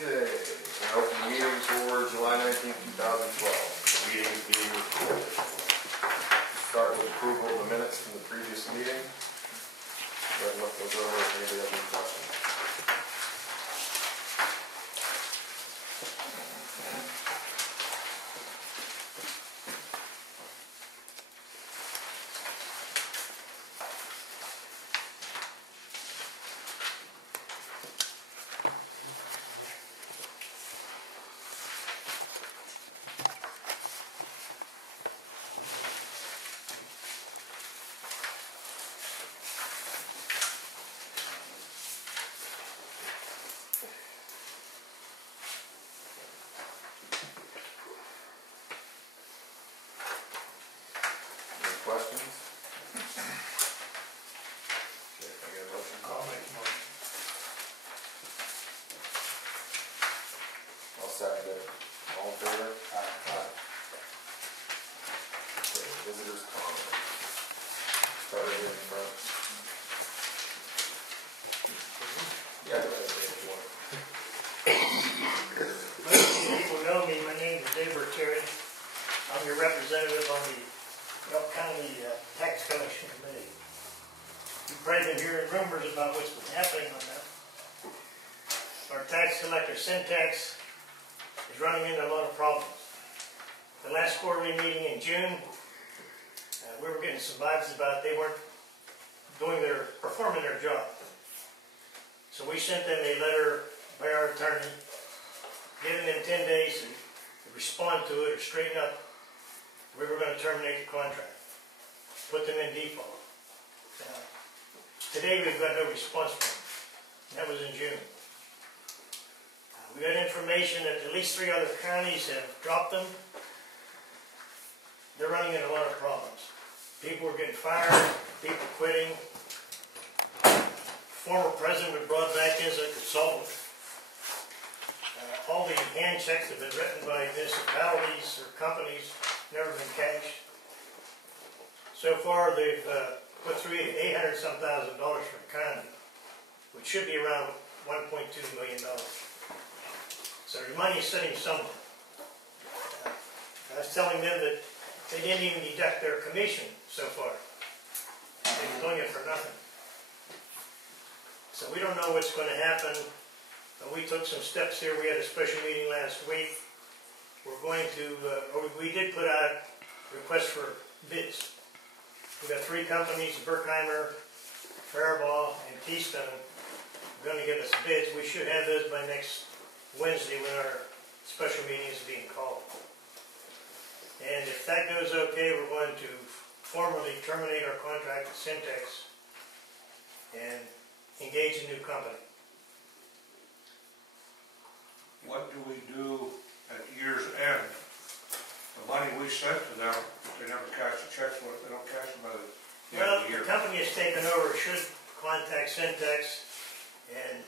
Okay, I open the meeting for July 19th, 2012. The meeting is being recorded. Start with approval of the minutes from the previous meeting. Go ahead and look those over if anybody has any questions. Questions? Okay, can I get a motion? I'll make a motion. I'll second it. All in favor? Aye. Okay, visitors' comment. Start right here in front. Yeah, go ahead, Dave, if you want. Most of you people know me. My name is Teaberry Street. I'm your representative on the Elk County Tax Collection Committee. You've probably been hearing rumors about what's been happening on that. Our tax collector, Syntax, is running into a lot of problems. The last quarterly meeting in June, we were getting some vibes about they weren't performing their job. So we sent them a letter by our attorney, giving them 10 days to respond to it or straighten up. We were going to terminate the contract, put them in default. Today we've got no response from them. That was in June. We got information that at least 3 other counties have dropped them. They're running into a lot of problems. People were getting fired, people quitting. Former president was brought back as a consultant. All the hand checks have been written by municipalities or companies, never been cashed. So far, they've put through $800-some thousand for the county, which should be around $1.2 million. So their money's sitting somewhere. I was telling them that they didn't even deduct their commission so far. They've been doing it for nothing. So we don't know what's going to happen. But we took some steps here. We had a special meeting last week. We're going to, we did put out requests for bids. We've got 3 companies, Berkheimer, Faribault, and Keystone, going to give us bids. We should have those by next Wednesday when our special meeting is being called. And if that goes okay, we're going to formally terminate our contract with Syntax and engage a new company. What do we do at year's end? The money we sent to them, they never cash the checks for it, they don't cash them by the end of the year. The company has taken over, should contact Syntax, and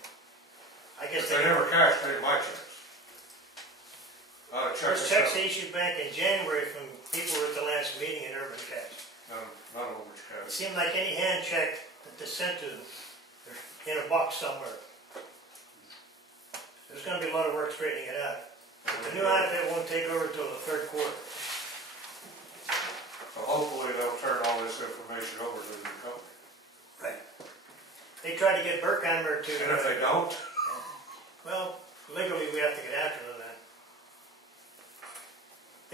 I guess they never cashed any of my checks. Those checks they issued back in January from people who were at the last meeting in Urban Cash. None of them were cashed. It seemed like any hand check that they sent to them, they're in a box somewhere. There's going to be a lot of work straightening it out. The new outfit won't take over until the 3rd quarter. So hopefully they'll turn all this information over to the new company. Right. They tried to get Berkheimer to... And if they don't? Well, legally we have to get after them then.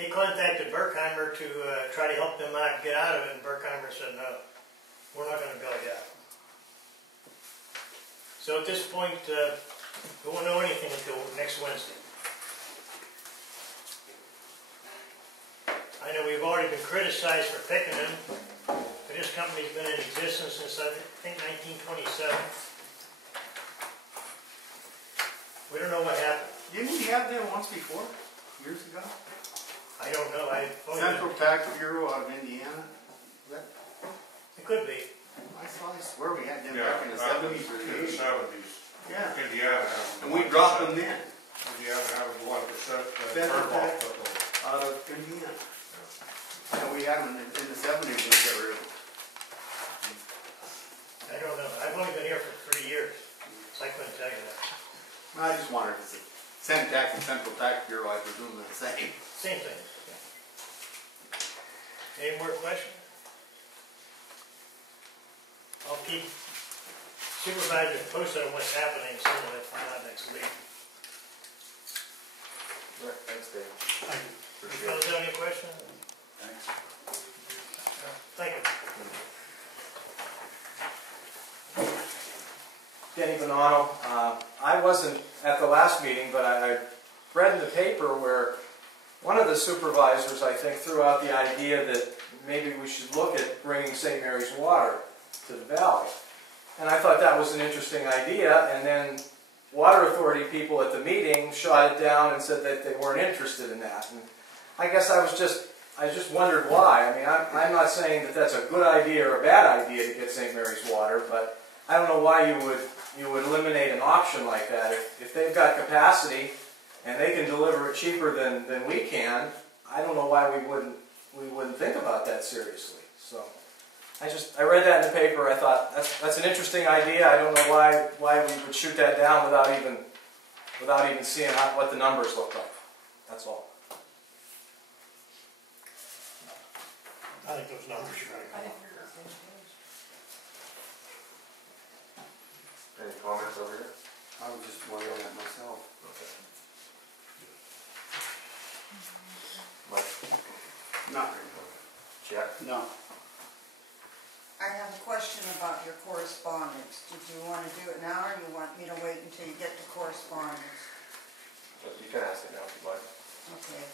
They contacted Berkheimer to try to help them out, get out of it, and Berkheimer said, no, we're not going to bail you out. So at this point, we won't know anything until next Wednesday. I know we've already been criticized for picking them, but this company's been in existence since I think 1927. We don't know what happened. Didn't we have them once before, years ago? I don't know. Central Tax Bureau out of Indiana? It could be. I swear we had them back in the 70s or the 80s. Yeah. Indiana has And we dropped them then. Indiana has 1%. Central Tax out of Indiana. Yeah. And we had them in the 70s when we got rid of them. I don't know. I've only been here for 3 years, so I couldn't tell you that. I just wondered if Centtac and Central Tax Bureau, I presume the same. Same thing. Any more questions? I'll keep supervisors posted on what's happening, so we'll find out next week. All right, thanks, Dave. Thank you. Appreciate it. Fellas, have any questions? Thanks. Thank you. Denny Bonanno. I wasn't at the last meeting, but I read in the paper where one of the supervisors, I think, threw out the idea that maybe we should look at bringing St. Mary's water to the valley. And I thought that was an interesting idea, and then Water Authority people at the meeting shot it down and said that they weren't interested in that. And I guess I just wondered why. I mean, I'm not saying that that's a good idea or a bad idea to get St. Mary's water, but I don't know why you would eliminate an option like that. If they've got capacity and they can deliver it cheaper than we can, I don't know why we wouldn't think about that seriously. So I read that in the paper. I thought that's an interesting idea. I don't know why we would shoot that down without even seeing what the numbers look like. That's all. I think those numbers are right. Any comments over here? I was just wondering that myself. Okay. Mike? Not very Jack? good. No. I have a question about your correspondence. Did you want to do it now, or do you want me to wait until you get to correspondence? You can ask it now if you'd like. Okay.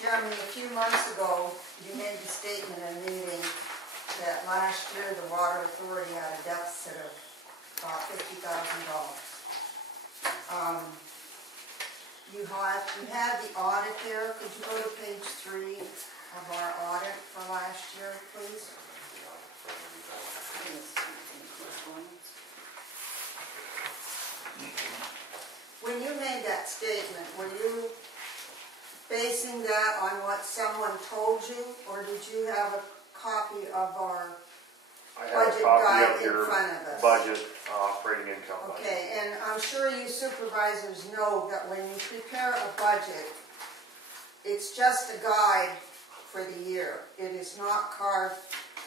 Jeremy, a few months ago, you made the statement in a meeting that last year the Water Authority had a deficit of about $50,000. You had the audit there. Could you go to page 3 of our audit for last year, please? When you made that statement, were you basing that on what someone told you, or did you have a copy of our I have a budget copy guide of in your front of us? budget, operating income budget. Okay, and I'm sure you supervisors know that when you prepare a budget, it's just a guide for the year. It is not carved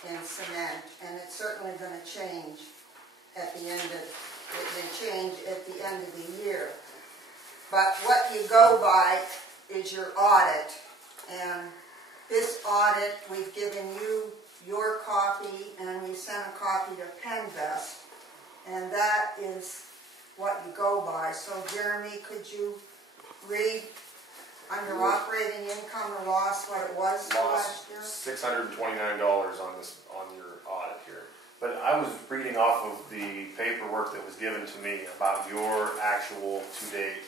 in cement, and it's certainly going to change at the end of the year. But what you go by is your audit, and this audit, we've given you your copy, and we sent a copy to Penvest, and that is what you go by. So Jeremy, could you read under operating income or loss what it was for last year? $629 on your audit here. But I was reading off of the paperwork that was given to me about your actual to-date.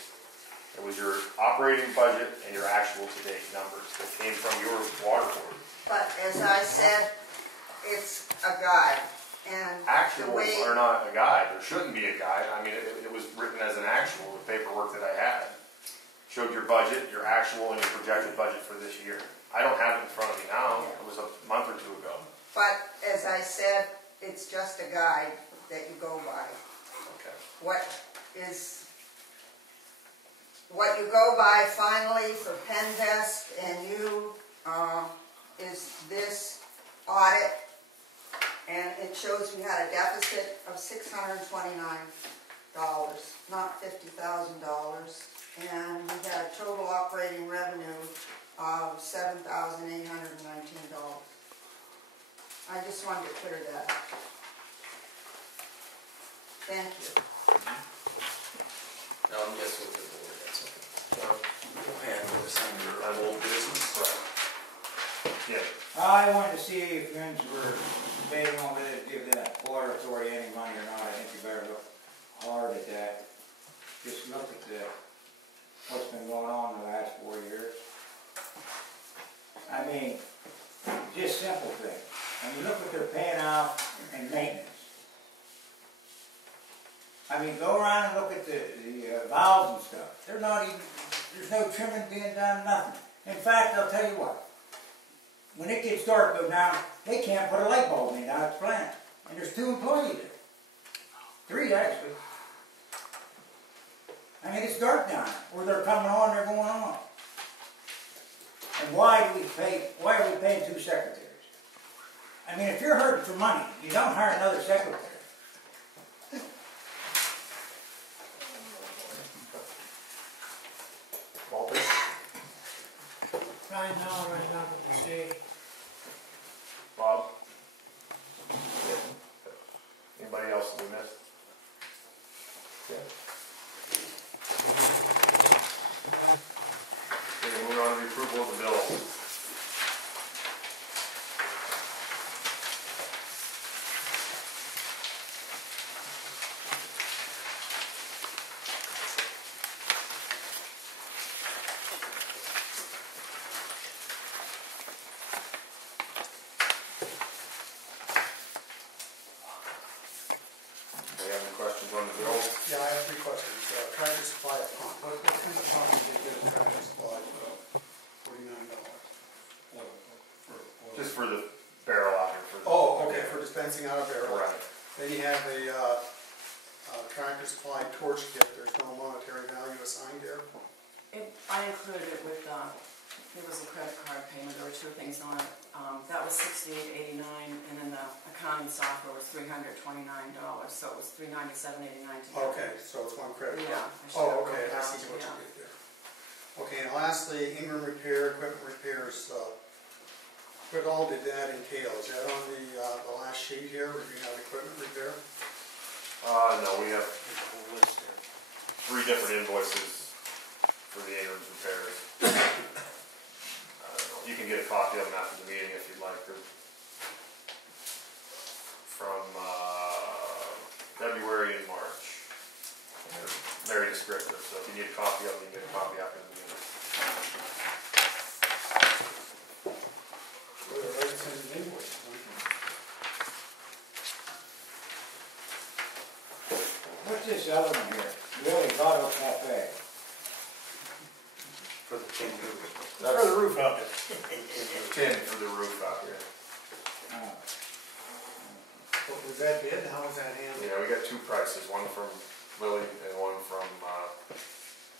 It was your operating budget and your actual to-date numbers that came from your water board. But as I said, it's a guide. And Actuals are not a guide. There shouldn't be a guide. I mean, it was written as an actual, the paperwork that I had. Showed your budget, your actual, and your projected budget for this year. I don't have it in front of me now. It was a month or two ago. But as I said, it's just a guide that you go by. Okay. What you go by finally for Penvest and you is this audit, and it shows we had a deficit of $629, not $50,000, and we had a total operating revenue of $7,819. I just wanted to clear that up. Thank you. No, I'm just with the board, that's okay. Go ahead with this under old business. Yeah. I wanted to see if you were debating on whether to give that Water Authority any money or not. I think you better look hard at that. Just look at what's been going on in the last 4 years. I mean, just simple things. I mean, look what they're paying out in maintenance. I mean, go around and look at the valves and stuff. They're not even, there's no trimming being done, nothing. In fact, I'll tell you what. When it gets dark, go down, they can't put a light bulb in down at the plant. And there's 2 employees there. 3 actually. I mean, it's dark down there, or they're coming on, they're going on. And why are we paying 2 secretaries? I mean, if you're hurting for money, you don't hire another secretary. Walter? Right now with the state. Bob? Anybody else that we missed? Okay. Okay, moving on to the approval of the bills. Do you have any questions on the bills? Yeah, I have 3 questions. Tractor Supply pump. What kind of pump did they get at Tractor Supply for $49? Just for the barrel out here. For the, Oh, okay, for dispensing out of barrel. Right. Then you have a Tractor Supply torch kit. There's no monetary value assigned there. I included it with, it was a credit card payment, there were 2 things on it. That was $68.89, and then the accounting software was $329, so it was $397.89 together. Okay, so it's one credit Yeah. card. I should have Oh, okay, broken I it see out, what yeah. you did there. Okay, and lastly, Ingram repair, equipment repairs. What all did that entail? Is that on the last sheet here, where you have equipment repair? No, we have 3 different invoices for the Ingram's repairs. I don't know, you can get a copy of them after the meeting if you'd like to. From February and March. They're very descriptive, so if you need a copy of them, you can get a copy after the meeting. Well, they're right sending invoices, aren't they? What's this other one here? Willie's Auto Cafe. For the tin roof. That's For the roof out there. 10 for the roof out here. Oh. What was that bid? How was that handled? Yeah, we got 2 prices, one from Willie and one from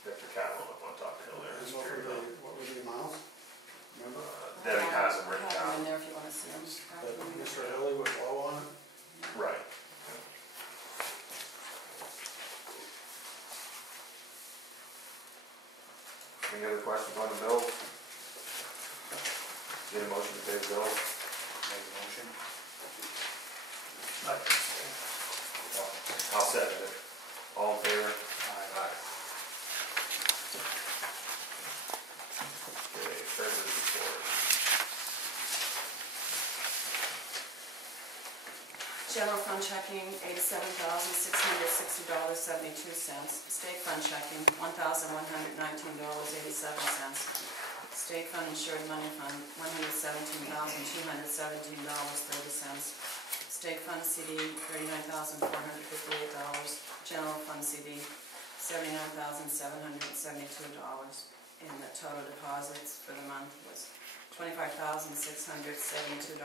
Victor Catlin up on top of the hill there. And what were the amounts? Remember? Debbie has them written I have them in down. there if you want to see them. That Mr. Ellie was low on it? Right. Any other questions on the bill? Get a motion to pay the bill? Make a motion. I'll second it. All in favor? Aye. Okay, treasurer's report. General fund checking, $87,660.72. State fund checking, $1,119.87. State fund insured money fund, $117,217.30. State fund CD, $39,458. General fund CD, $79,772. And the total deposits for the month was $25,672.92.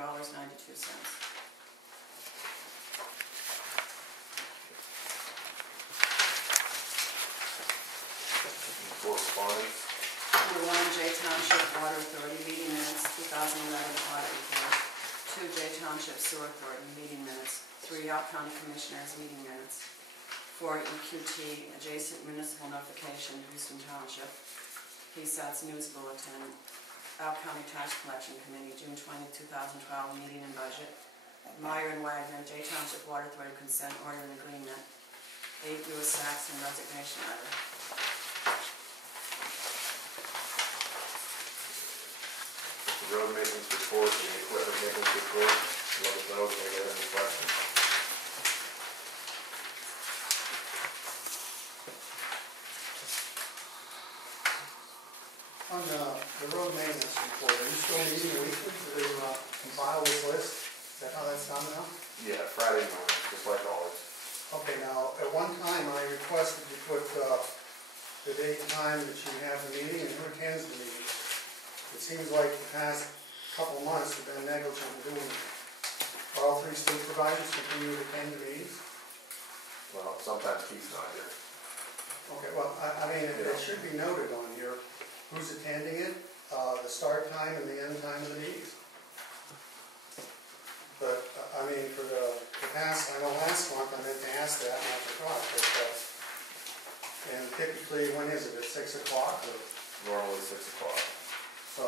Correspondence. Number 1, J Township Water Authority meeting minutes, 2011 audit report. 2, J Township Sewer Authority meeting minutes. 3, Out County Commissioners meeting minutes. 4, EQT adjacent municipal notification, Houston Township. PSAT's news bulletin. Out County Tax Collection Committee, June 20, 2012 meeting and budget. Meyer and Wagner, J Township Water Authority consent order and agreement. 8, Lewis Saxon resignation letter. The road maintenance report, the equipment maintenance report. Let us know if you have any questions. On the road maintenance report, are you still meeting weekly to compile this list? Is that how that's done now? Yeah, Friday morning, just like always. Okay, now, at one time, I requested you put the date and time that you have the meeting and who attends the meeting. It seems like the past couple of months have been negligent in doing it. All 3 supervisors continue to attend the meetings? Well, sometimes Keith's not here. Okay, well, I mean, it should be noted on here, who's attending it, the start time and the end time of the meetings. But, I mean, for the past, I know last month I meant to ask that and I forgot, but, and typically, when is it, at 6 o'clock or? Normally 6 o'clock. So,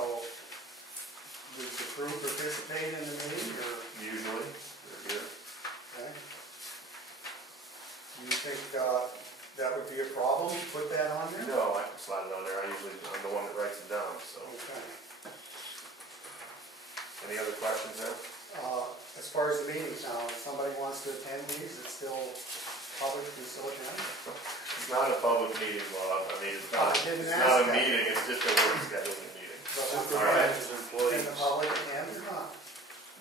does the crew participate in the meeting or? Usually, they're here. Okay. Do you think, that would be a problem, to put that on there? No, I can slide it on there. I'm the one that writes it down, so. Okay. Any other questions there? As far as the meetings now, if somebody wants to attend these, it's still public, can still attend? It's not a public meeting, Bob. I mean, it's No, not, I didn't it's ask not a that. meeting, it's just a work scheduling meeting. But Supervisors, can employees. the public attend or not?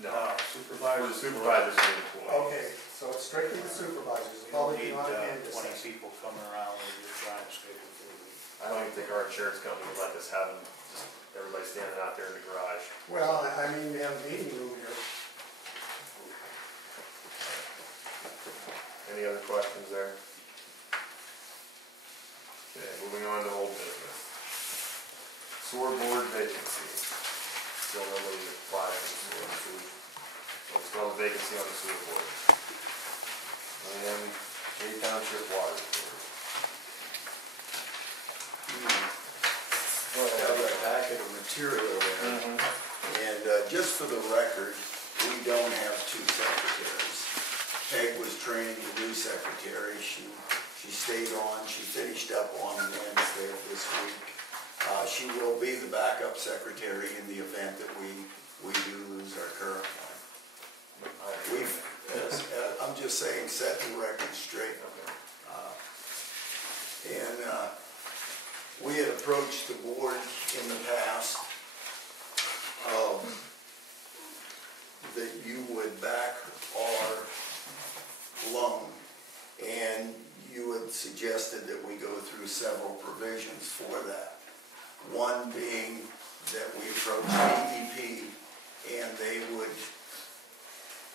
No, for Supervisors. the supervisors and employees. Okay, so it's strictly the supervisors, the You don't public need cannot attend this. 20 people coming around when you're trying to schedule for the week. I don't even think our insurance company would let us have them, just everybody standing out there in the garage. Well, I mean, we have a meeting room here. Any other questions there? Okay, moving on to old business. Sewer board vacancy. Still nobody applied for the sewer. So we still have a vacancy on the sewer board. And Township Water Authority. Well, I have a packet of material there, and just for the record, we don't have two secretaries. Peg was trained a new secretary. She stayed on. She finished up on Wednesday of this week. She will be the backup secretary in the event that we do lose our current one. I'm just saying, set the record straight. And we had approached the board in the past that you would back our loan, and you had suggested that we go through several provisions for that. One being that we approach DEP and they would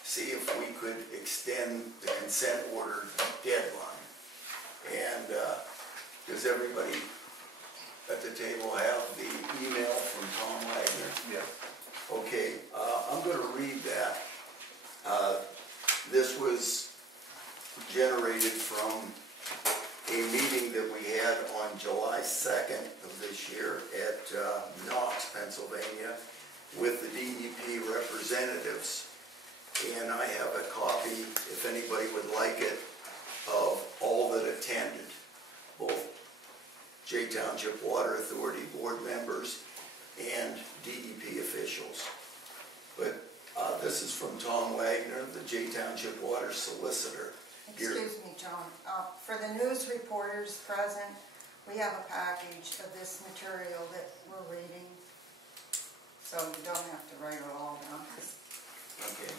see if we could extend the consent order deadline. And does everybody at the table have the email from Tom Wagner? Yeah. Okay, I'm going to read that. This was generated from a meeting that we had on July 2nd of this year at Knox, Pennsylvania, with the DEP representatives. And I have a copy, if anybody would like it, of all that attended, both Township Water Authority board members and DEP officials. But this is from Tom Wagner, the Township Water solicitor. Excuse me, John. For the news reporters present, we have a package of this material that we're reading, so you don't have to write it all down. Okay.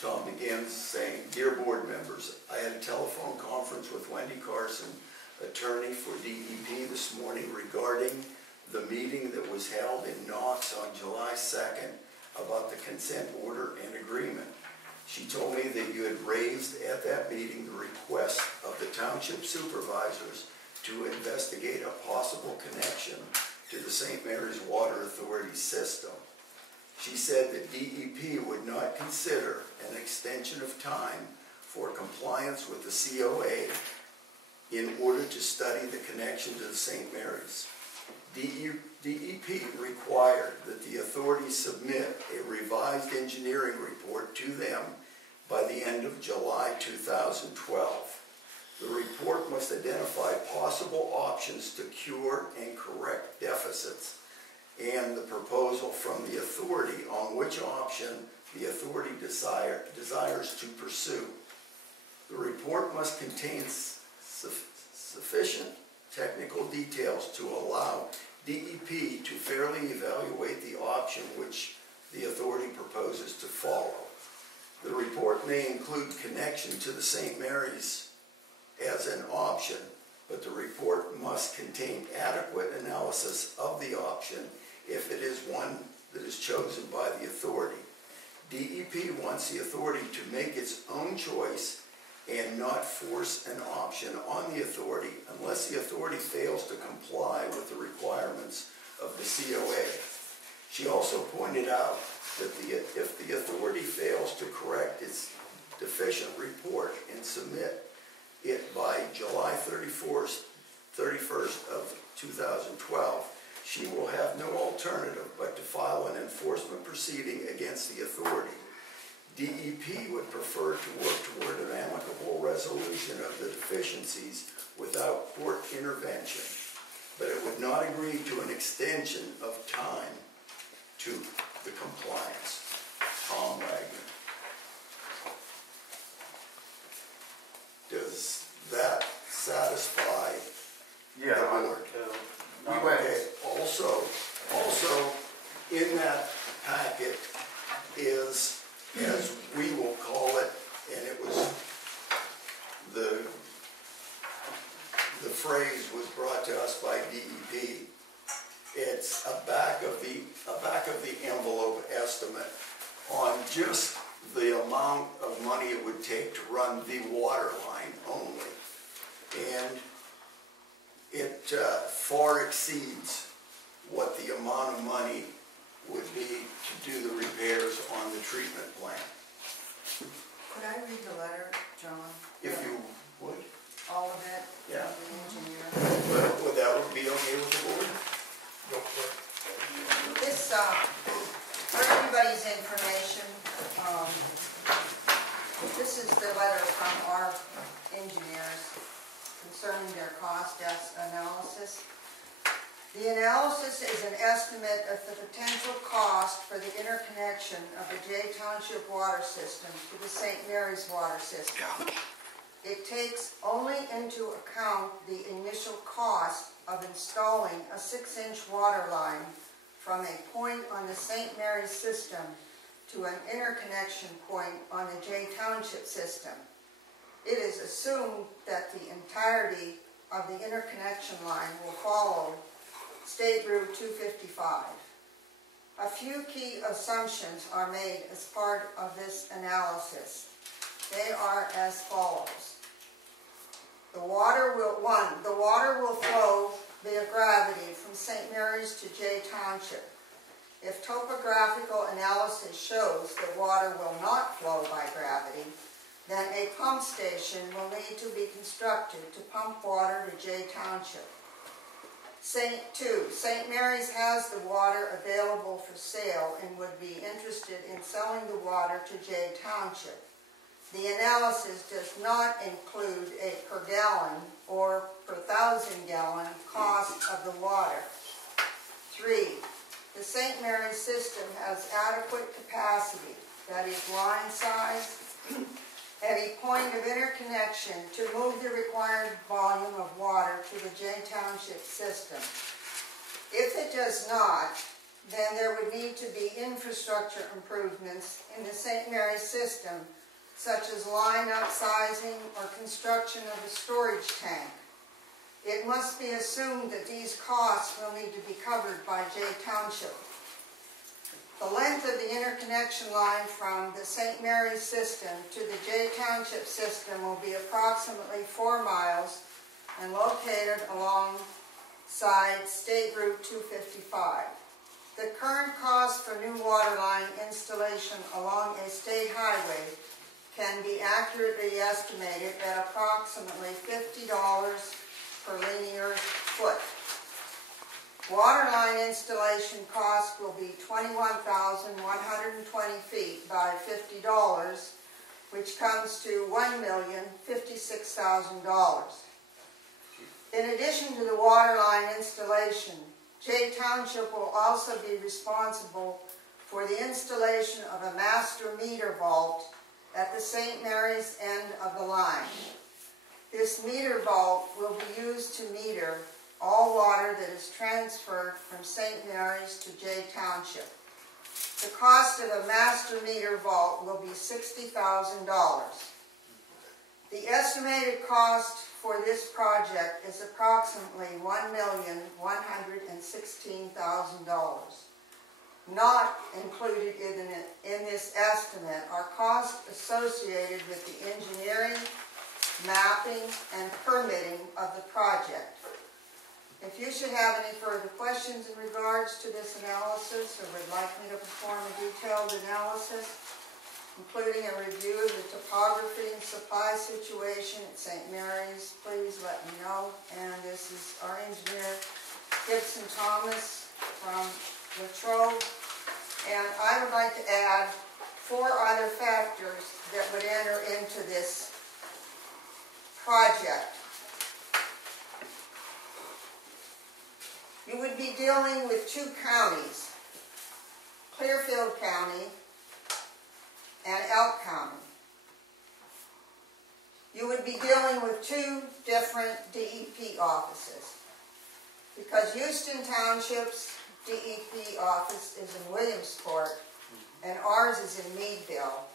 Tom begins saying, "Dear board members, I had a telephone conference with Wendy Carson, attorney for DEP, this morning regarding the meeting that was held in Knox on July 2nd about the consent order and agreement. She told me that you had raised at that meeting the request of the Township Supervisors to investigate a possible connection to the St. Mary's Water Authority system. She said that DEP would not consider an extension of time for compliance with the COA in order to study the connection to the St. Mary's. DEP required that the authority submit a revised engineering report to them by the end of July 2012. The report must identify possible options to cure and correct deficits and the proposal from the authority on which option the authority desires to pursue. The report must contain sufficient technical details to allow DEP to fairly evaluate the option which the authority proposes to follow. The report may include connection to the St. Mary's as an option, but the report must contain adequate analysis of the option if it is one that is chosen by the authority. DEP wants the authority to make its own choice and not force an option on the authority unless the authority fails to comply with the requirements of the COA. She also pointed out that if the authority fails to correct its deficient report and submit it by July 31st of 2012, she will have no alternative but to file an enforcement proceeding against the authority. DEP would prefer to work toward an amicable resolution of the deficiencies without court intervention, but it would not agree to an extension of time to the compliance. Tom Wagner. Does that satisfy the board? We went, Okay. Also, in that packet is, as we will call it, and it was the phrase was brought to us by DEP. It's a back of the envelope estimate on just the amount of money it would take to run the water line only, and it far exceeds what the amount of money would be to do the repairs on the treatment plant. Could I read the letter, John? If you would. All of it? Yeah. From the engineer? Would that be okay with the board? This, for everybody's information, this is the letter from our engineers concerning their cost analysis. The analysis is an estimate of the potential cost for the interconnection of the Jay Township water system to the St. Mary's water system. It takes only into account the initial cost of installing a 6-inch water line from a point on the St. Mary's system to an interconnection point on the Jay Township system. It is assumed that the entirety of the interconnection line will follow State Route 255. A few key assumptions are made as part of this analysis. They are as follows. The water will flow via gravity from St. Mary's to Jay Township. If topographical analysis shows that water will not flow by gravity, then a pump station will need to be constructed to pump water to Jay Township. St. Mary's has the water available for sale and would be interested in selling the water to Jay Township. The analysis does not include a per gallon or per 1,000 gallon cost of the water. 3. The St. Mary's system has adequate capacity, that is line size, at a point of interconnection to move the required volume of water to the Jay Township system. If it does not, then there would need to be infrastructure improvements in the St. Mary's system, such as line upsizing or construction of a storage tank. It must be assumed that these costs will need to be covered by Jay Township. The length of the interconnection line from the St. Mary's system to the Jay Township system will be approximately 4 miles and located alongside State Route 255. The current cost for new water line installation along a state highway can be accurately estimated at approximately $50 per linear foot. Water line installation cost will be 21,120 feet by $50, which comes to $1,056,000. In addition to the water line installation, Jay Township will also be responsible for the installation of a master meter vault at the St. Mary's end of the line. This meter vault will be used to meter all water that is transferred from St. Mary's to Jay Township. The cost of a master meter vault will be $60,000. The estimated cost for this project is approximately $1,116,000. Not included in this estimate are costs associated with the engineering, mapping, and permitting of the project. If you should have any further questions in regards to this analysis or would like me to perform a detailed analysis, including a review of the topography and supply situation at St. Mary's, please let me know. And this is our engineer, Gibson Thomas from Latrobe. And I would like to add 4 other factors that would enter into this project. You would be dealing with 2 counties, Clearfield County and Elk County. You would be dealing with 2 different DEP offices, because Houston Township's DEP office is in Williamsport and ours is in Weedville.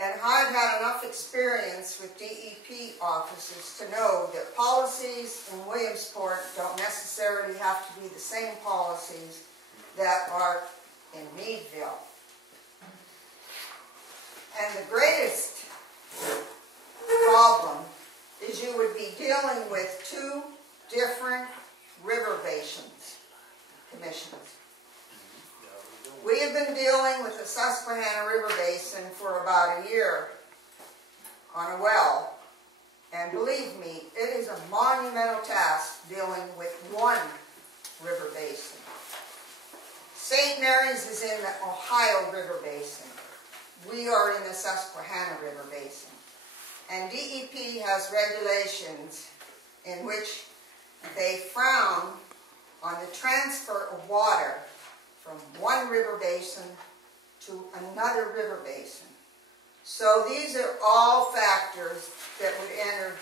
And I've had enough experience with DEP offices to know that policies in Williamsport don't necessarily have to be the same policies that are in Weedville. And the greatest problem is you would be dealing with 2 different river basins commissions. We have been dealing with the Susquehanna River Basin for about a year on a well, and believe me, it is a monumental task dealing with 1 river basin. St. Mary's is in the Ohio River Basin. We are in the Susquehanna River Basin. And DEP has regulations in which they frown on the transfer of water from one river basin to another river basin. So these are all factors that would enter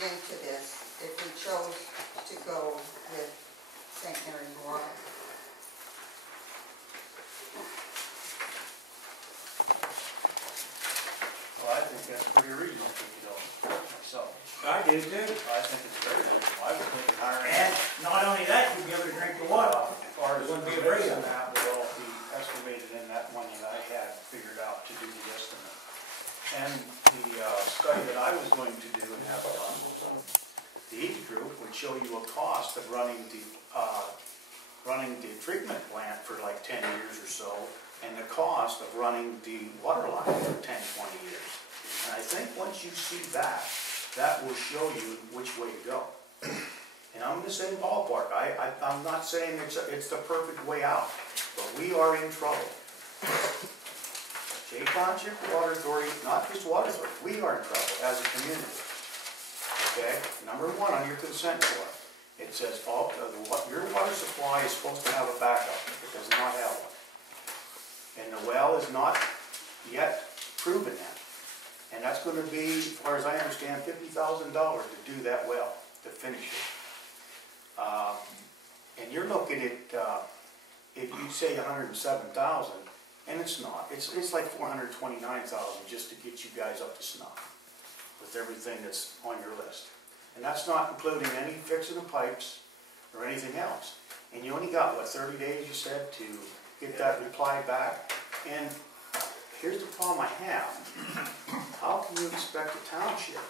into this if we chose to go with St. Mary's water. Well, I think that's pretty reasonable, myself. I do too. I think it's very reasonable. I would think higher. And not only that, you'd be able to drink the water. As far as Wouldn't the be afraid base of and that would all be estimated in that money that I had figured out to do the estimate. And the study that I was going to do and have done, the heat group would show you a cost of running the treatment plant for like 10 years or so, and the cost of running the water line for 10, 20 years. And I think once you see that, that will show you which way to go. And I'm in the same ballpark. I'm not saying it's the perfect way out, but we are in trouble. Jay Township Water Authority, not just Water Authority, we are in trouble as a community. Okay? Number 1 on your consent form, it says your water supply is supposed to have a backup. It does not have one. And the well is not yet proven that. And that's going to be, as far as I understand, $50,000 to do that well, to finish it. And you're looking at, if you say 107,000, and it's not. It's like 429,000 just to get you guys up to snuff with everything that's on your list. And that's not including any fixing the pipes or anything else. And you only got, what, 30 days, you said, to get that reply back? And here's the problem I have. How can you expect a township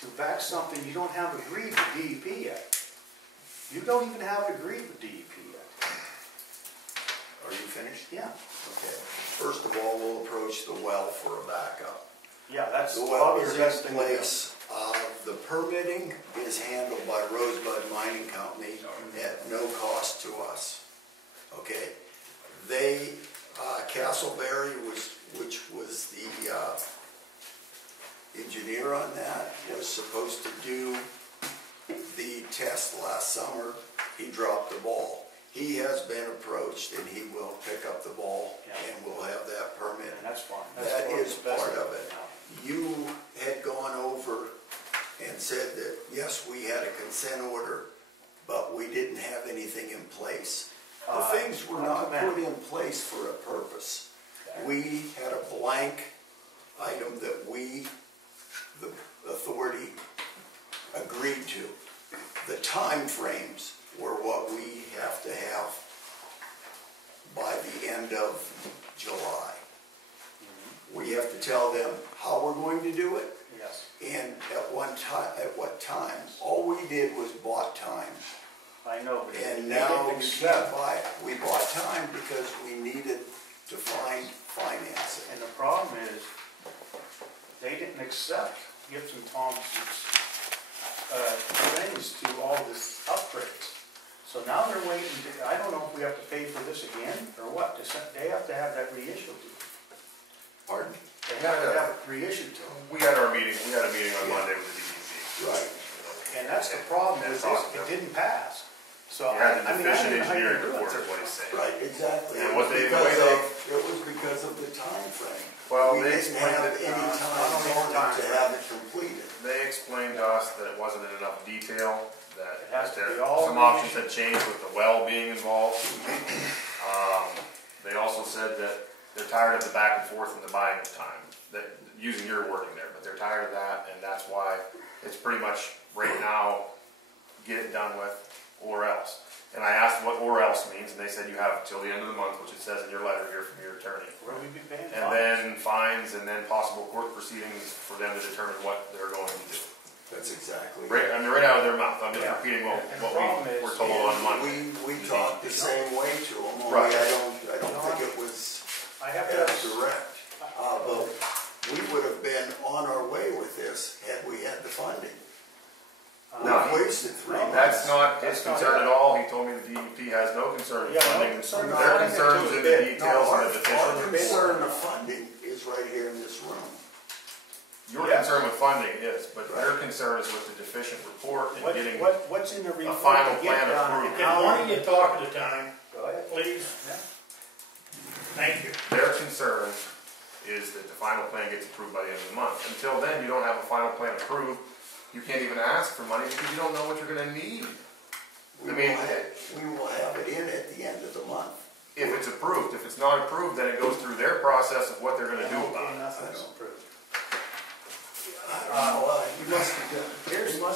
to back something you don't have agreed with DEP yet? You don't even have it agreed with DEP yet. Are you finished? Yeah. Okay. First of all, we'll approach the well for a backup. Yeah, that's The well probably is the best in thing to do. place. The permitting is handled by Rosebud Mining Company at no cost to us. Okay. They, Castleberry, which was the engineer on that, was supposed to do the test last summer. He dropped the ball. He has been approached and he will pick up the ball and we'll have that permit. And that's fine. That is part of it. You had gone over and said that, yes, we had a consent order, but we didn't have anything in place. The things were not put in place for a purpose. We had a blank item that we, the authority, agreed to. The time frames were what we have to have by the end of July. We have to tell them how we're going to do it, Yes. And at what time, all we did was bought time. I know, but And they now didn't we accept. can't buy it. We bought time because we needed to find financing. And the problem is, they didn't accept Gibson Thompson's things to all this upgrades. So now they're waiting to, I don't know if we have to pay for this again, or what, they have to have that reissued to them. Pardon? They have to have it reissued to them. We had a meeting on Monday with the DEP. Right. And that's the problem, is it didn't pass. So, You had the I mean, I deficient don't know how you engineering do it. report is what he's saying. Right, exactly. And It what was they- it was because of the time frame. Well, We they didn't explained have it, any not time only on time it to frame. have it completed. They explained to us that it wasn't in enough detail, that It has to be there, all some options had changed with the well being involved. They also said that they're tired of the back and forth and the buying of time, that, using your wording there, but they're tired of that, and that's why it's pretty much right now, get it done with, or else. And I asked what or else means, and they said you have till the end of the month, which it says in your letter here from your attorney. Where we be paying And then fines, and then possible court proceedings for them to determine what they're going to do. That's exactly. Right, I mean, right out of their mouth, I'm just Yeah. repeating what And the problem we is- were told on Monday. We talked the same way to them, only Right. I don't think it was I have as to, direct. But we would have been on our way with this had we had the funding. No, We wasted 3 months. That's not his That's not concern it. at all, he told me the DEP has no concern with Yeah, no funding. concern with Their funding concern was until in the the bid. details Our and the deficient. concern of funding is right here in this room. Your Yes. concern with funding is, but their concern is with the deficient report and getting, what's in the report? final to get plan done? approved. Can one of you talk at a time, Go ahead. please? Yeah. Thank you. their concern is that the final plan gets approved by the end of the month. Until then, you don't have a final plan approved, you can't even ask for money because you don't know what you're gonna need. We I mean- will have it in at the end of the month. If it's approved, if it's not approved, then it goes through their process of what they're gonna do about it. Nothing's approved. I don't know, he must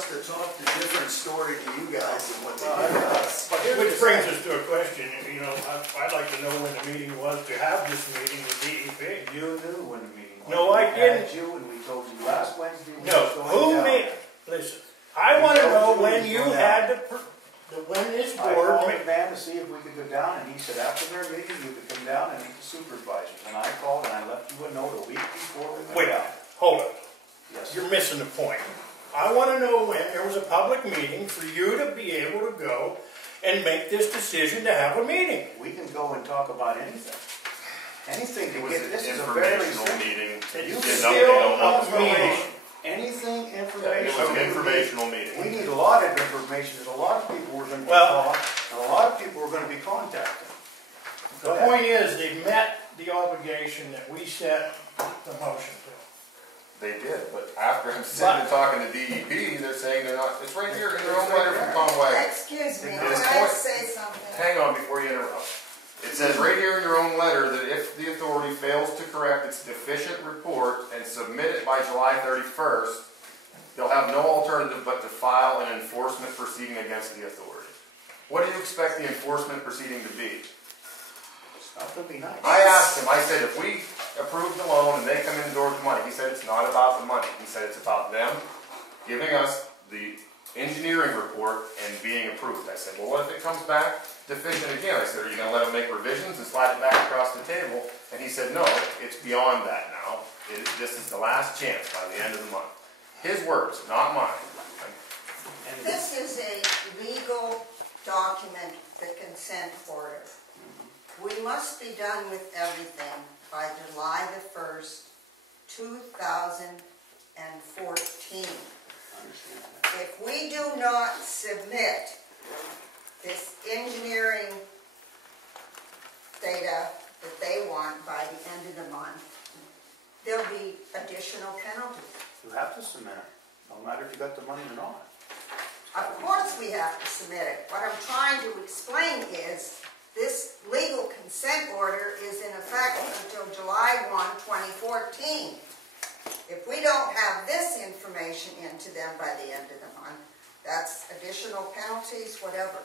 have talked a different story to you guys than what they did to us. But here's Which the brings thing. us to a question, you know, I'd like to know when the meeting was to have this meeting with DEP. You knew when the meeting was. No, I We didn't. had you, and we told you last Wednesday. we No, was going who down. made, listen, I wanna know when you had when this I board called made. McMahon to see if we could go down, and he said after their meeting, you could come down and meet the supervisors. And I called and I left you a note a week before we went Wait, down. hold it, Yes. you're missing the point. I wanna know when there was a public meeting for you to be able to go and make this decision to have a meeting. We can go and talk about anything. Anything It to was get, an this is a very informational simple. meeting. You Did can nothing still on have the a meeting. meeting. Anything, It information. was an informational meeting. We need a lot of information, there's a lot of people we're gonna be Well- calling, and a lot of people we're gonna be contacting. Go The ahead. point is, they met the obligation that we set the motion to. They did, but after I'm sitting and talking to DEP, they're saying they're not, it's right here in their own letter from Tom Wagner. Excuse me, At can this I point- say something? Hang on before you interrupt. It says right here in your own letter that if the authority fails to correct its deficient report and submit it by July 31st, they'll have no alternative but to file an enforcement proceeding against the authority. What do you expect the enforcement proceeding to be? It's not gonna be nice. I asked him, I said, if we approve the loan and they come in the door with money, he said it's not about the money. He said it's about them giving us the engineering report and being approved. I said, well, what if it comes back deficient again? I said, are you gonna let them make revisions and slide it back across the table? And he said, no, it's beyond that now. This is the last chance by the end of the month. His words, not mine. This is a legal document, the consent order. We must be done with everything by July the 1st, 2014. If we do not submit this engineering data that they want by the end of the month, there'll be additional penalties. You have to submit it, no matter if you got the money or not. Of course we have to submit it. What I'm trying to explain is this legal consent order is in effect until July 1, 2014. If we don't have this information into them by the end of the month, that's additional penalties, whatever.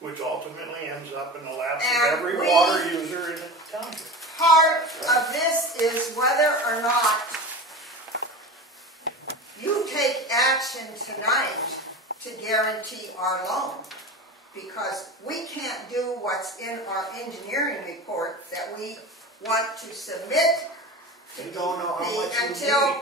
Which ultimately ends up in the laps And of every we- water user in the township. Part of this is whether or not you take action tonight to guarantee our loan. Because we can't do what's in our engineering report that we want to submit to You don't know how DEP much you until, need.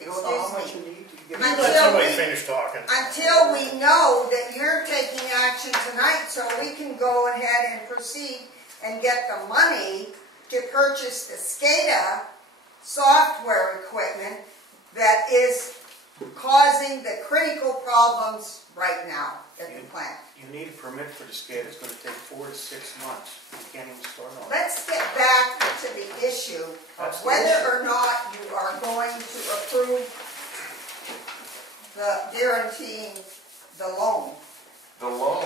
You don't know how much you need to get. You let somebody finish talking. until we know that you're taking action tonight, so we can go ahead and proceed and get the money to purchase the SCADA software equipment that is causing the critical problems right now at the plant. You need a permit for the SCADA, it's gonna take 4 to 6 months. You can't even start on it. Let's get back to the issue of That's the whether issue. or not you are going to approve the guaranteeing the loan. The loan,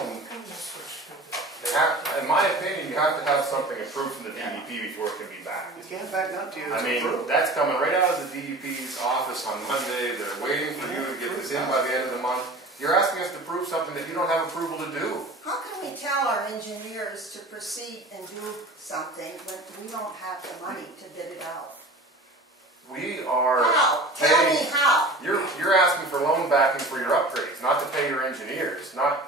in my opinion, you have to have something approved from the DEP before it can be back. You can't back up to you, I it's mean, approved. that's coming right out of the DEP's office on Monday. They're waiting for you to get this in by the end of the month. You're asking us to prove something that you don't have approval to do. How can we tell our engineers to proceed and do something when we don't have the money to bid it out? We are How? Tell me how. You're asking for loan backing for your upgrades, not to pay your engineers, not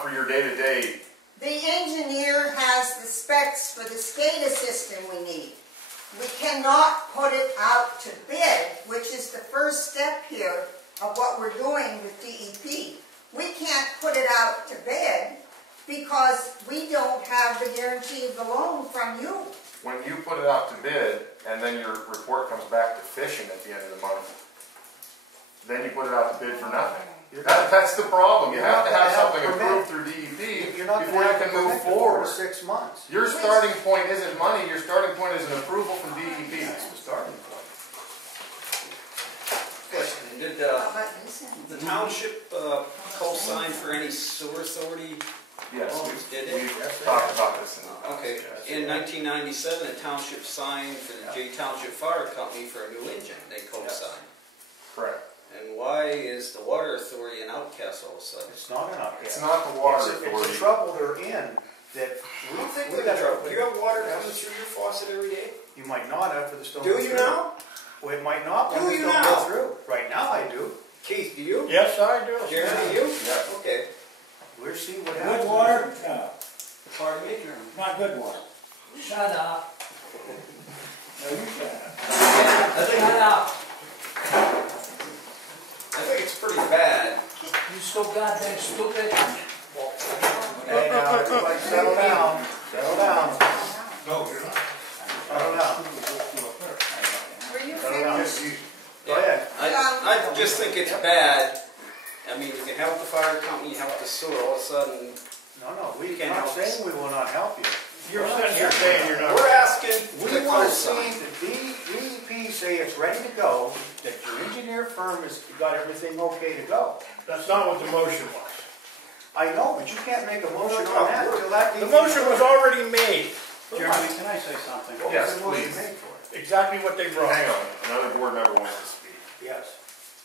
for your day-to-day. The engineer has the specs for the SCADA system we need. We cannot put it out to bid, which is the first step here of what we're doing with DEP. We can't put it out to bid because we don't have the guarantee of the loan from you. When you put it out to bid, and then your report comes back deficient at the end of the month, then you put it out to bid for nothing. That's the problem. You have to have something approved through DEP before you can move forward. 4 to 6 months. Your starting point isn't money, your starting point is an approval from DEP. That's the starting point. Question, did How about you, Sam? the township co-sign for any sewer authority? Yes, Did we it? talked about this in Okay, in 1997, the township signed for the J Township Fire Company for a new engine, they co-signed. correct. And why is the water authority an outcast all of a sudden? It's not an outcast. It's not the water It's authority. the trouble they're in that I don't think we we're got in trouble. Do you have water coming through your faucet every day? You might not after the storm. Do goes you through. now? Well, it might not when Do the you storm now? goes through. Right now I do. Keith, do you? Yes, I do. Jeremy, you? Yeah. Okay. We'll see what happens. Good water? No, Pardon me? not good water. Shut up. No, you shut up. Shut up. I think it's pretty bad. You so goddamn stupid. Hey, now, everybody settle down. Settle down. No, you're not. Settle down. Were you Settle down. finished? Go ahead. I just think it's bad. I mean, you can help the fire company, you help the sewer, all of a sudden, No, we can't not help saying we will not help you. You're sitting here saying you're not. we're asking We to want to co-sign. see the DEP say it's ready to go, that your engineer firm has got everything okay to go. That's not what the motion was. I know, but you can't make a motion on that until that. The motion was already made. Jeremy, can I say something? What was Yes, the motion please. made for? Exactly what they brought. Hang on, another board member wants to speak. Yes.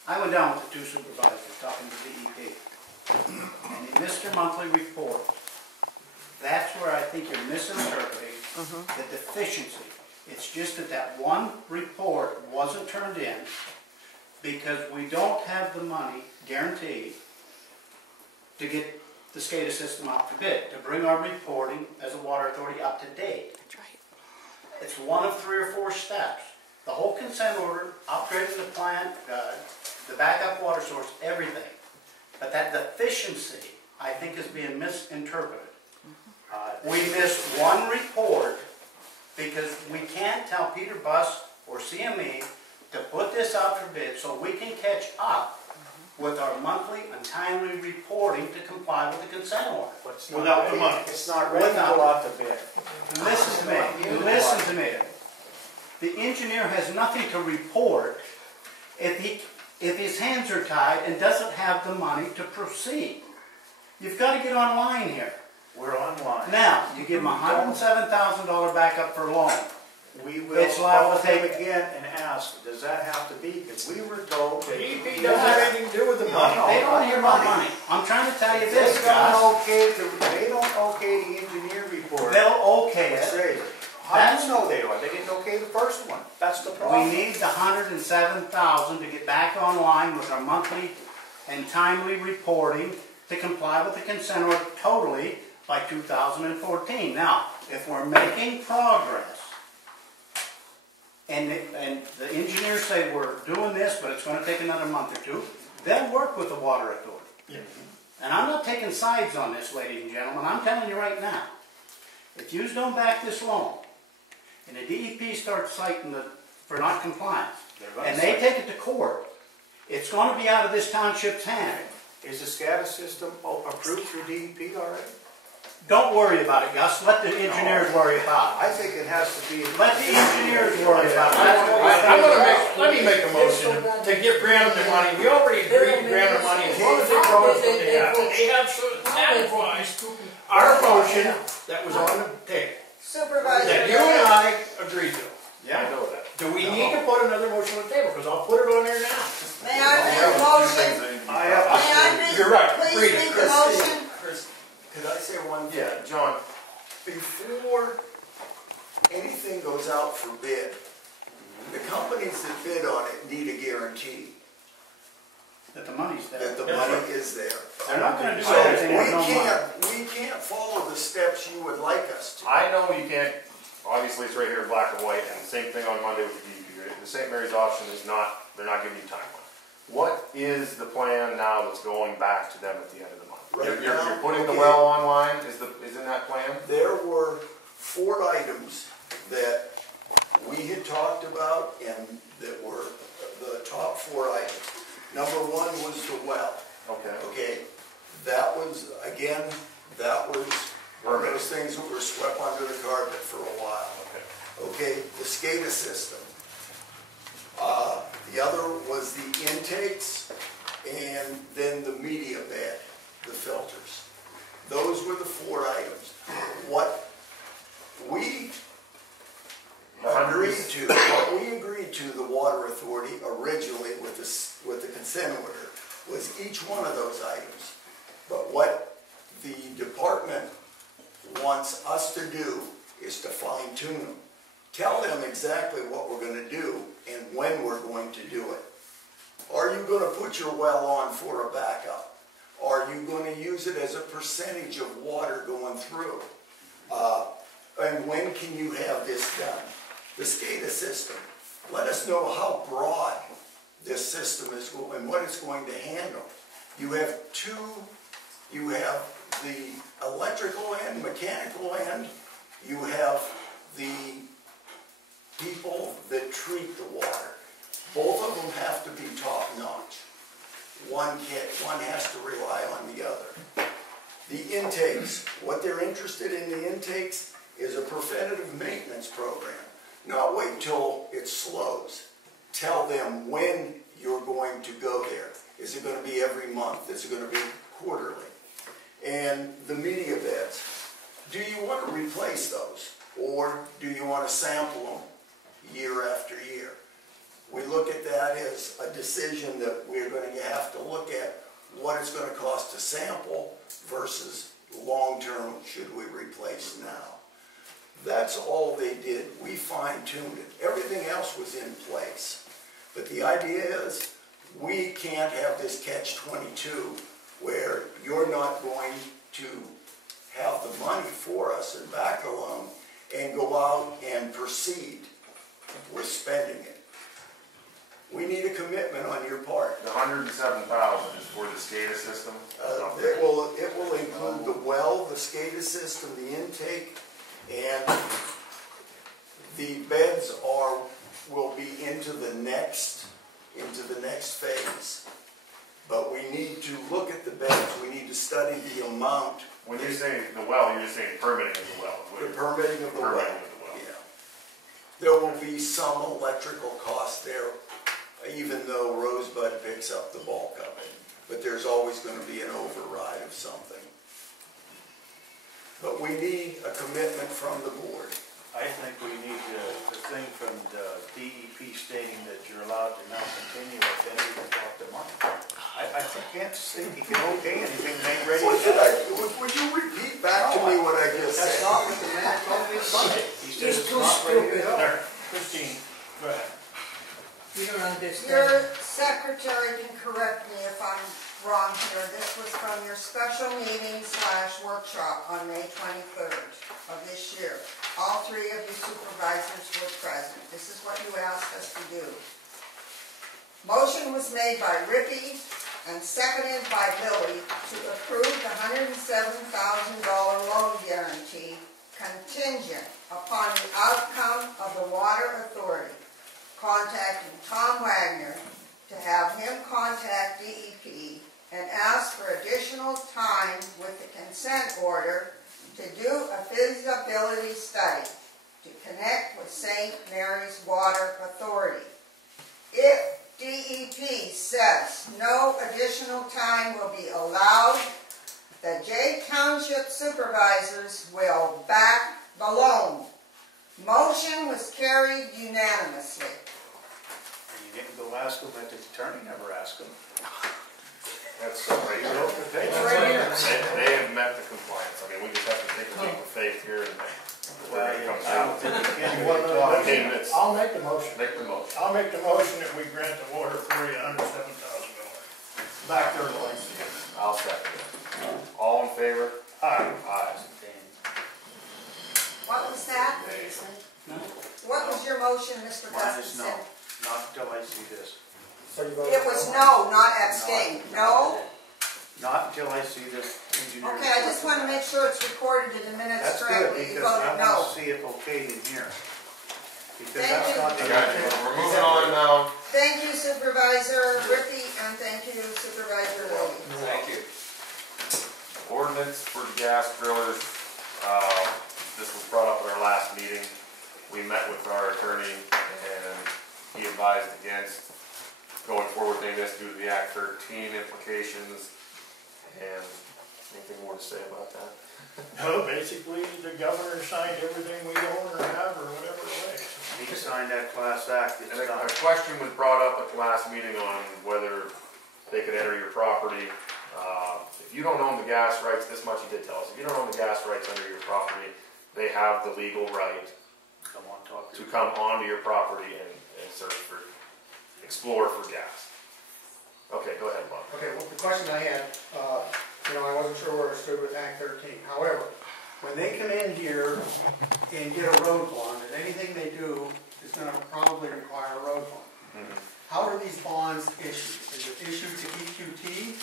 I went down with the 2 supervisors talking to DEP, and in Mr. Monthly report, that's where I think you're misinterpreting the deficiency. It's just that that one report wasn't turned in because we don't have the money guaranteed to get the SCADA system out for bid, to bring our reporting as a water authority up to date. That's right. It's one of 3 or 4 steps. The whole consent order, upgrading the plant, the backup water source, everything. But that deficiency, I think, is being misinterpreted. We missed one report because we can't tell Peter Buss or CME to put this out for bid so we can catch up with our monthly and timely reporting to comply with the consent order. Without the money. It's not ready to go out to bid. Listen to me, listen to me. The engineer has nothing to report if his hands are tied and doesn't have the money to proceed. You've got to get online here. We're online. Now, you give him $107,000 backup for a loan. We will It's liable call to them take- again and ask, does that have to be? Because we were told that. DEP doesn't have anything to do with the money. They don't hear about money. I'm trying to tell you They this, guys. don't okay the engineer report. They'll okay Let's it. say, How do you know they are? They didn't okay the first one. That's the problem. We need the $107,000 to get back online with our monthly and timely reporting to comply with the consent order totally by 2014. Now, if we're making progress, and the engineers say we're doing this, but it's going to take another month or two, then work with the water authority. Yeah. And I'm not taking sides on this, ladies and gentlemen. I'm telling you right now, if you don't back this loan, and the DEP starts citing for not compliance, and they take it to court, it's going to be out of this township's hand. Is the SCADA system approved through DEP already? Don't worry about it, Gus. Let the engineers worry about it. I think it has to be. Let the engineers worry about it. Let me make a motion to give Graham the money. We already agreed to Graham the money as long as they promise what they have. They have satisfied our motion that was on the table, Supervisor. that you and I agreed to. Yeah, I know that. Do we need to put another motion on the table? Because I'll put it on there now. May I read the motion? You're right. Please Read read it. the motion. Could I say one thing? Yeah, John, Before anything goes out for bid, the companies that bid on it need a guarantee That the money's there. that the money is there. They're not going to do So anything with no money. we can't follow the steps you would like us to. I know you can't, obviously it's right here in black and white, and the same thing on Monday with the DEP. The St. Mary's option is not, they're not giving you timeline. What is the plan now that's going back to them at the end of the month? Right You're now, putting the okay. well online, is in that plan? There were 4 items that we had talked about and that were the top 4 items. Number 1 was the well. Okay. Okay, that was, again, that was one of those things that were swept under the carpet for a while. Okay, the SCADA system. The other was the intakes and then the media bed, the filters. Those were the 4 items. What we agreed to, the water authority originally with the consent order, was each one of those items. But what the department wants us to do is to fine tune them. Tell them exactly what we're going to do and when we're going to do it. Are you going to put your well on for a backup? Are you going to use it as a percentage of water going through? And when can you have this done? The SCADA system. Let us know how broad this system is going and what it's going to handle. You have the electrical end, mechanical end. You have the people that treat the water. Both of them have to be top notch. One has to rely on the other. The intakes, what they're interested in the intakes is a preventative maintenance program. Not wait until it slows. Tell them when you're going to go there. Is it going to be every month? Is it going to be quarterly? And the media beds. Do you want to replace those? Or do you want to sample them year after year? We look at that as a decision that we're going to have to look at what it's going to cost to sample versus long-term, should we replace now? That's all they did. We fine-tuned it. Everything else was in place. But the idea is we can't have this catch-22 where you're not going to have the money for us and back a loan and go out and proceed with spending it. We need a commitment on your part. The $107,000 is for the SCADA system? It will include the well, the SCADA system, the intake, and the beds will be into the next phase. But we need to look at the beds. We need to study the amount. When you say the well, you're just saying permitting of the well. The permitting of the well. Yeah. There will be some electrical cost there, even though Rosebud picks up the bulk of it. But there's always going to be an override of something. But we need a commitment from the board. I think we need the thing from the DEP stating that you're allowed to now continue, and then we can talk to Mark. I can't say he can okay anything that ain't ready. Would you repeat back to me what I just said? That's not what the man told me Sunday. He said He's it's too not ready to stupid. go. There, Christine, go ahead. You don't understand. Your secretary can correct me if I'm wrong here. This was from your special meeting / workshop on May 23rd of this year. All three of you supervisors were present. This is what you asked us to do. Motion was made by Rippy and seconded by Billy to approve the $107,000 loan guarantee contingent upon the outcome of the Water Authority contacting Tom Wagner to have him contact DEP and ask for additional time with the consent order to do a feasibility study to connect with St. Mary's Water Authority. If DEP says no additional time will be allowed, the J Township Supervisors will back the loan. Motion was carried unanimously. And you didn't go ask them, but the attorney never asked them. That's right here. It's right here. They have met the compliance. I mean, we just have to take a leap of faith here and we're gonna come down. I'll make the motion. Make the motion. I'll make the motion that we grant the Water Authority $107,000. Back their license. I'll second it. All in favor? Aye. Aye. What was that? What was your motion, Mr. Mine is no, Gustafson? not until I see this. So you voted It was no, not abstain. No? Not until I see this engineering. Okay, I just want to make sure it's recorded in the minutes That's good, correctly. You because I voted want no. to see it okayed in here. Because Thank that's you. not We the. got it. We're moving on now. Thank you Supervisor Rippy and thank you Supervisor Lilly. Thank you. Ordinance for gas drillers. This was brought up at our last meeting. We met with our attorney and he advised against going forward with this due to the Act 13 implications. And anything more to say about that? No, basically, the governor signed everything we own or have or whatever it is. He signed that class act, it's And done. a question was brought up at the last meeting on whether they could enter your property. If you don't own the gas rights, this much he did tell us, if you don't own the gas rights under your property, they have the legal right Come on, talk to come onto your property and search for, explore for gas. Okay, go ahead, Bob. Okay, well, the question I had, I wasn't sure where it stood with Act 13. However, when they come in here and get a road bond, and anything they do is going to probably require a road bond. How are these bonds issued? Is it issued to EQT?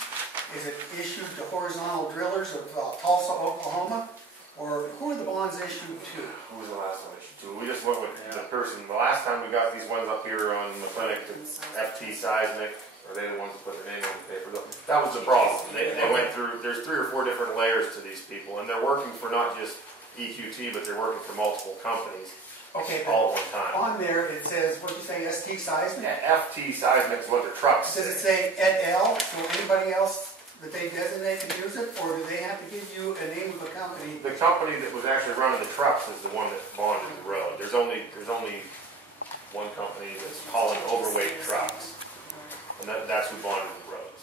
Is it issued to horizontal drillers of Tulsa, Oklahoma? Or who are the bonds issued to? Who was the last one issued to? We just went with the person, the last time we got these ones up here on the clinic, to FT Seismic, or they the ones that put their name on the paper. That was the problem. They went through, there's 3 or 4 different layers to these people, and they're working for not just EQT, but they're working for multiple companies. Okay, all at one time. On there it says, what do you say, ST Seismic? Yeah, FT Seismic is what their trucks Does say. it say et al, so anybody else that they designate can use it, or do they have to give you a name of a company? The company that was actually running the trucks is the one that bonded the road. There's only one company that's hauling overweight trucks, and that's who bonded the roads.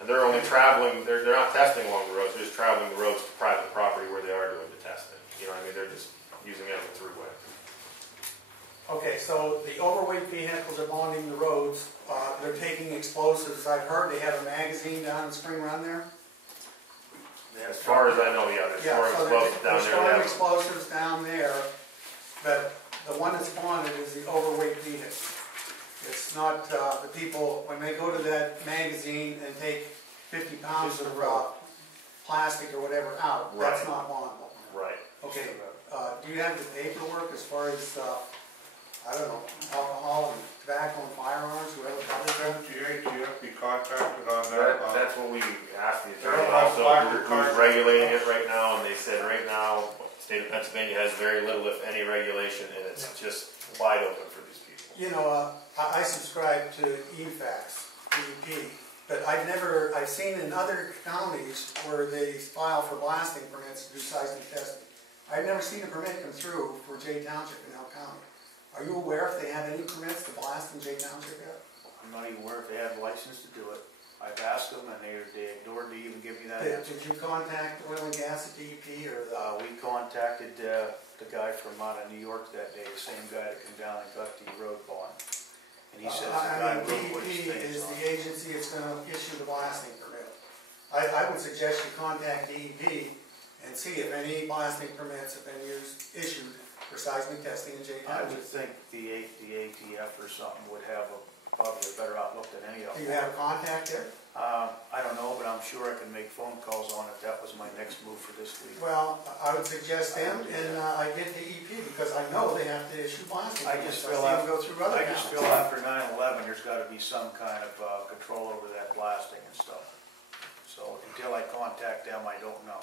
And they're only traveling, they're not testing along the roads, they're just traveling the roads to private property where they are doing the testing. You know what I mean? They're just using it as a throughway. Okay, so the overweight vehicles are bonding the roads, they're taking explosives. I've heard they have a magazine down in Spring Run there. As far as I know, yeah, there's more So explosives down they're there. storing now. explosives down there, but the one that's bonded is the overweight vehicle. It's not, the people, when they go to that magazine and take 50 pounds of plastic or whatever out, that's Right. not bondable. Right. Okay, do you have the paperwork as far as, I don't know, alcohol and tobacco and firearms, whoever covers them? MTA, do you have to be contacted on that? That's what we asked the attorney They don't have also, fire who's cars. regulating it right now, and they said right now, the state of Pennsylvania has very little, if any, regulation, and it's just wide open for these people. You know, I subscribe to EFAX, DEP, but I've seen in other counties where they file for blasting permits to do seismic testing. I've never seen a permit come through for J Township in L County. Are you aware if they have any permits to blast in J Township yet? I'm not even aware if they have a license to do it. I've asked them, and they ignored to even give me that Did answer. you contact oil and gas at DEP or the? We contacted the guy from out of New York that day, the same guy that came down and got the road bond. And he says the guy will put his DEP things is on. the agency that's gonna issue the blasting permit. I would suggest you contact DEP and see if any blasting permits have been issued for seismic testing in J I would Township. think the ATF or something would have probably a better outlook than any of Do them. you have a contact there? I don't know, but I'm sure I can make phone calls on it. That was my next move for this week. Well, I would suggest them, and I get DEP, because I know they have to issue blasting I permits. just I've feel seen them after, go through other I just towns. feel after 9/11, there's gotta be some kind of control over that blasting and stuff. So until I contact them, I don't know.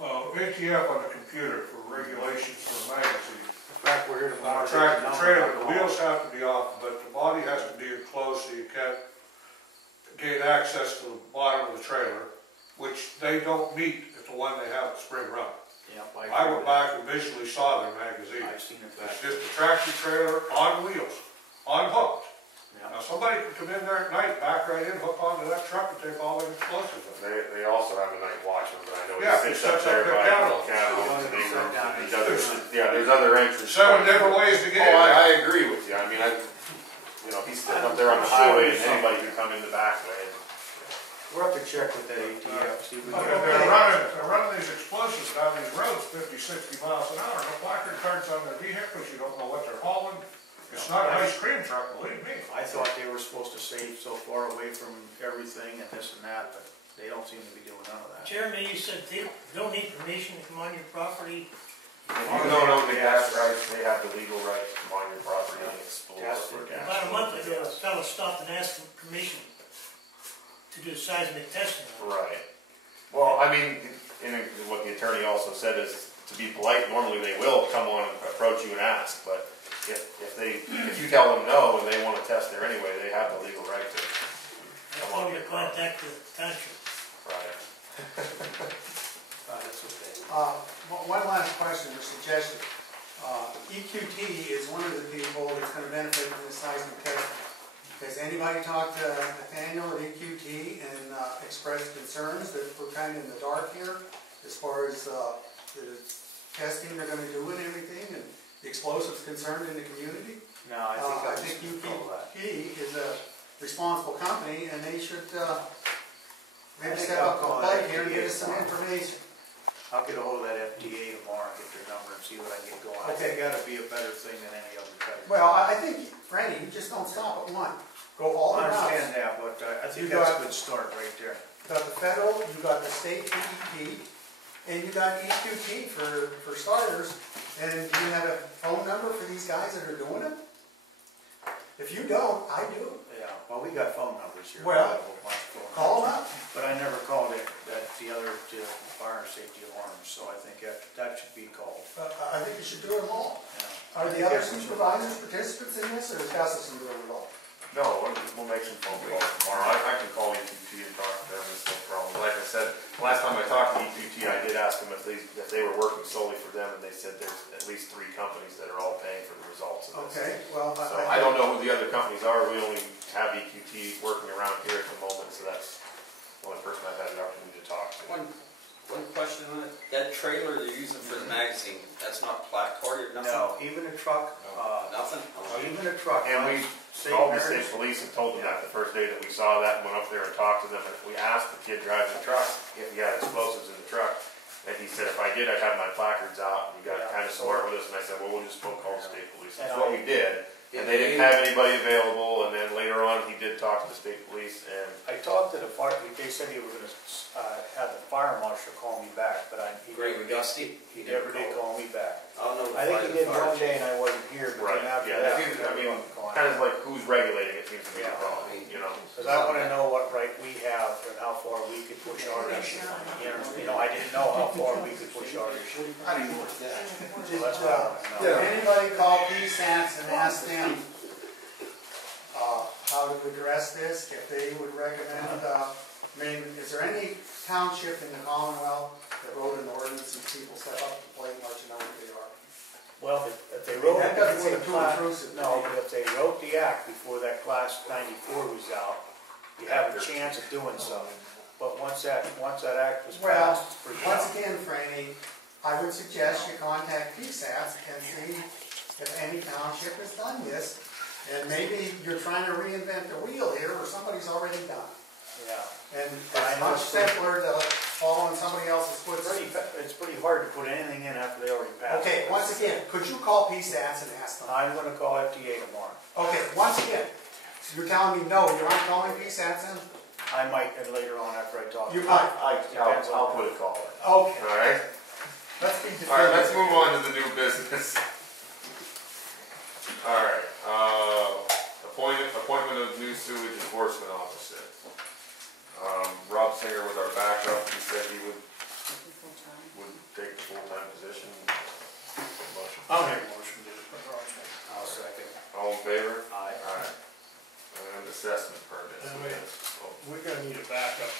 ATF on the computer for regulations for magazine. In fact, we're here tomorrow. The trailer, the wheels have to be off, but the body has to be enclosed so you can't gain access to the bottom of the trailer, which they don't meet at the one they have at Spring Run. Yep, I went back and visually saw their magazine. I've seen it back. It's just a tractor trailer on wheels, unhooked. Yeah. Now, somebody could come in there at night, back right in, hook onto that truck and take all the explosives. They also have a night watchman, but I know Yeah, he he sits up sets there up the by cattle. the cattle. Oh, and he he sat down. he does, yeah, there's other entries. 7 different ways to get in there. I agree with you. I mean, he's sitting up there on the highway and anybody can come in the back way. We'll have to check with that ATF, see if we can. They're running these explosives down these roads 50, 60 miles an hour. No placard cards on their vehicles. You don't know what they're hauling. It's not an ice cream truck, believe me. I thought they were supposed to stay so far away from everything and this and that, but they don't seem to be doing none of that. Jeremy, you said they don't need permission to come on your property. If you don't own the gas rights, they have the legal right to come on your property and explore Gas for for gas. About a month ago, a fellow stopped and asked for permission to do seismic testing. Right. Well, I mean, what the attorney also said is, to be polite, normally they will come on and approach you and ask, but if you tell them no and they want to test there anyway, they have the legal right to I come told on him your to property. contact the township. Right. That's okay. One last question or suggestion. EQT is one of the people that's gonna benefit from the seismic testing. Has anybody talked to Nathaniel at EQT and expressed concerns that we're kind of in the dark here as far as the testing they're gonna do and everything, and the explosives concerned in the community? No, I think EQT is a responsible company, and they should maybe step up to the plate here and give us some information. I'll get a hold of that FDA tomorrow and get their number and see what I can get going. I think it gotta be a better thing than any other type. Well, I think, Franny, you just don't stop at one. Go all I the routes. understand that, but I think You that's got- a good start right there. You got the federal, you got the state DEP, and you got EQT for starters. And do you have a phone number for these guys that are doing it? If you don't, I do. Yeah, well, we got phone numbers here. Well, We got a whole bunch of phone Call numbers. them up. But I never called it, the other fire and safety alarms, so I think that should be called. I think you should do them all. Yeah. Are the other supervisors participants in this, or is Gustafson doing it all? No, we'll make some phone calls tomorrow. I can call EQT and talk to them, it's no problem. Like I said, last time I talked to EQT, I did ask them if they were working solely for them, and they said there's at least 3 companies that are all paying for the results of this. Okay, well, So I don't know who the other companies are. We only have EQT working around here at the moment, so that's the only person I've had the opportunity to talk to. One question on it, that trailer they're using for the magazine, that's not plaque carded, nothing? No, even a truck, Nothing? even a truck. And we St. called the Mary's- state police and told them that the first day that we saw that, and went up there and talked to them. And we asked the kid driving the truck if he had explosives in the truck. And he said, if I did, I'd have my placards out. And he got kind of smart with us, and I said, well, we'll just go call the state police. That's what we did. And they didn't have anybody available, and then later on, he did talk to the state police, and I talked to the fire, they said he was gonna have the fire marshal call me back, but he Greg never Gusty? He never did call me back. I'll know. I think he did one day and I wasn't here, but right, then after yeah, that. that seems, I mean, kind of like who's regulating it seems to be the problem, you know? Because I wanna know what right we have and how far we could push our issue. You know, I didn't know how far we could push our issue. How do you work that? So that's what I wanna know. Anybody call PSATs and ask them how to address this, if they would recommend, I mean, is there any township in the Commonwealth that wrote an ordinance and people step up to the plate and let you know what they are? Well, if they wrote That it doesn't before seem the too class, intrusive to no, me. but if they wrote the act before that class 94 was out, you have a chance of doing something. But once that act was Well, passed, it's pretty once tough. again, Franny, I would suggest you contact PSAS and see if any township has done this. And maybe you're trying to reinvent the wheel here, or somebody's already done it. Yeah. And I it's know much it's pretty- simpler to follow in somebody else's footsteps. It's pretty hard to put anything in after they already passed. Okay, it. once again, could you call PSAS and ask them? I'm gonna call FTA tomorrow. Okay, once again, you're telling me no, you aren't calling PSAS in? I might, and later on after I talk. You might. Depends on I'll who. put a call in. Okay, Alright, let's be alright, let's definitive. move on to the new business. Alright, appointment of new sewage enforcement officer. Rob Singer was our backup, he said he would take the full-time position. Motion. I'll make a motion to do it. I'll second. All in favor? Aye. Alright. And assessment permits. And we're gonna need a backup.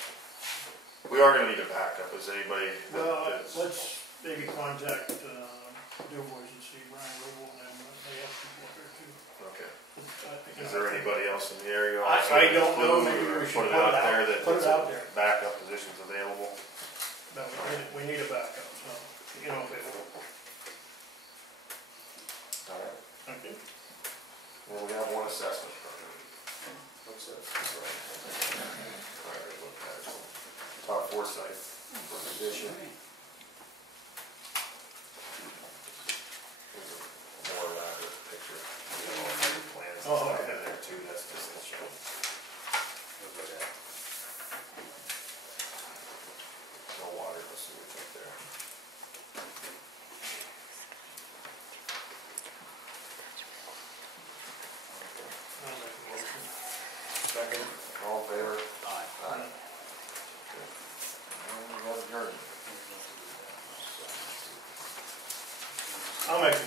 We are gonna need a backup, is anybody Well, that's, let's maybe contact, Du Bois and see Brian Roble and them, they have people up there too. okay. I think- Is there anybody else in the area? I don't know, maybe we should Put it out there that put it there's out there. backup positions available. No, we need a backup, so, you know, if it, Alright. okay. Well, we have one assessment permit. What's that? Alright, look at it. Top Foresight for addition. There's a more elaborate picture. We have all the plans and Oh, stuff okay. in there too, that's just the show. Look at that. No water, no sewage up there. I'll make a motion. Second, all in favor? Aye. Aye. And we have adjourned. I'll make a